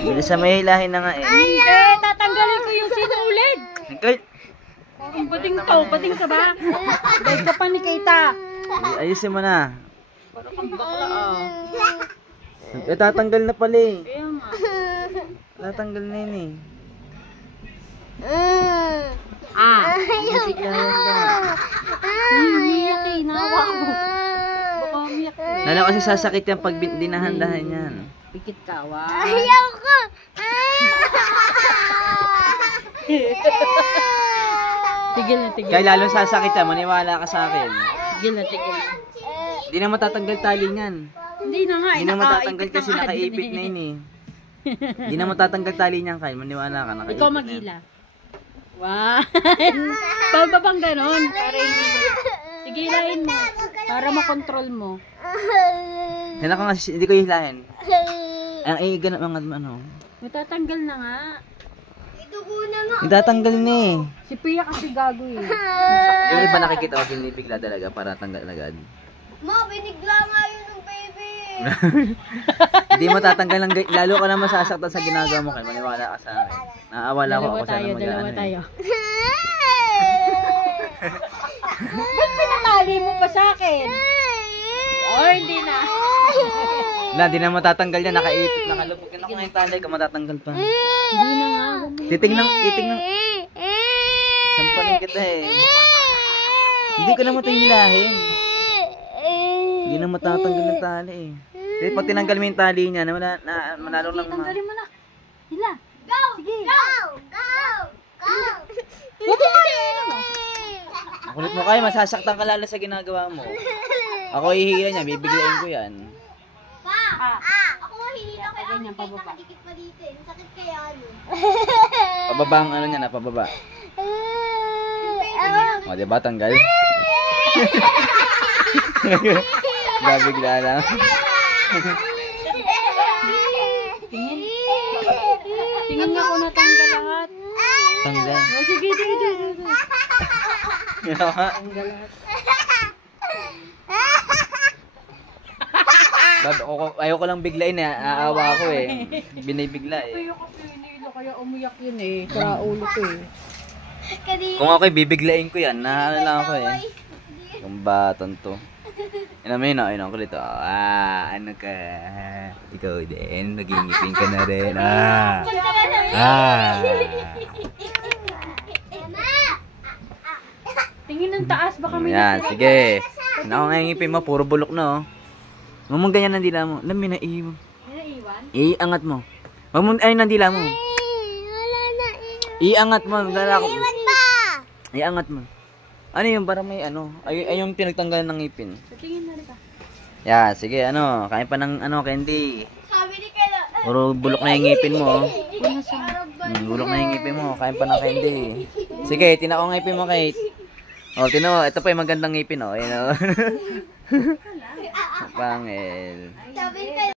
Bilis sa mahilahin na nga eh. Eh, tatanggalin ko yung sinulid. Kahit, Ang bading to, bading ka ba? Dahil ka pa ni Keita. ayusin mo na. Parang kang bakla ah. Eh, tatanggal na pala eh. Kaya nga. Tatanggal na yun eh. Ah, Masiglayan ka. umiyak eh, nawa ko. Baka umiyak eh. Lalo kasi sasakit yan pag dinahandahan yan. Pikit ka, wa. Ayaw ko. Tigil na, tigil. Kaya lalo sasakit yan, maniwala ka sa akin. Tigil na, tigil. Hindi na matatanggal tali niyan. Hindi na nga, Hindi na matatanggal nakaipit kasi na nga nakaipit dun na yun eh. Hindi na matatanggal tali niyan, Kyle. Maniwala ka, nakaipit Ikaw na yan. magila. Wow. Pababang ganon. Para hindi mo. Sigilahin mo. Para makontrol mo. Yan ako nga, hindi ko hilahin. Ang ganun mga ano. Matatanggal na nga. Itugo na nga. Itatanggal na eh. Si Pia kasi gago eh. Yung iba nakikita ko, binibigla talaga para tanggal agad. Ma, binigla nga yun ng baby. Hindi matatanggal ng lalo ka na masasaktan sa ginagawa mo, Kyle. Maniwala ka sa akin. Naawala ko ako sana Dalawa mag-ano tayo. eh. Ba't pinatali mo pa sa akin? Oh, hindi na. Na, di na matatanggal yan. Nakaipit, nakalubog. Yan ako ngayon talay ka, matatanggal pa. Hindi na nga. Titing ng. Sampaling kita eh. Hindi ko na matahilahin. Hindi na matatanggal ng tali eh. Kasi pag tinanggal mo yung tali niya, manalo lang Tanggalin mo na. Hila. Go! Sige. Go! Go! Go! Huwag mo kayo mo. Ang kulit mo kayo, masasaktan ka lalo sa ginagawa mo. Ako ihihila niya, bibiglayin ko yan. Pa! Ako hindi na kaya Ganyan, pababa. nakadikit pa dito eh. Sakit kaya ano. Pababa ang ano niya na, pababa. O, diba? Tanggal. Nabigla lang. Tingin. Tingin nga kung natanggal lahat. Tanggal. Oh, sige, sige, sige. Tanggal lahat. Ayoko lang biglain eh. Aawa ako eh. Binibigla eh. Kaya kasi hinilo, kaya umiyak yun eh. Kaya ulo ko eh. Kung ako'y bibiglain ko yan, nahala lang ako eh. Yung baton to. Yan naman yun, ayun ako dito. Ano ka? Ikaw din, nagingipin ka na rin. Tingin ng taas, baka may Yan, sige. Yan ako ngayong mo, puro bulok na oh. Mamang ganyan ng dila mo. Alam mo na iiwan. naiwan. Iangat mo. Mamang, ayun ng dila mo. Wala na Iangat mo. Lalako. iwan pa! Iangat mo. Ano yung para may ano? Ay yung pinagtanggalan ng ngipin. Tingin na rin ka. Yeah, sige ano. Kain pa ng ano, candy. Sabi ni Kela, Puro bulok na yung ngipin mo. Una sa... Bulok na yung ngipin mo. Kain pa ng candy. Sige, tinako ang ngipin mo, Kate. Oh, tino, ito pa yung magandang ngipin, oh. Ayun, oh. Pangil. sabi ni Kela,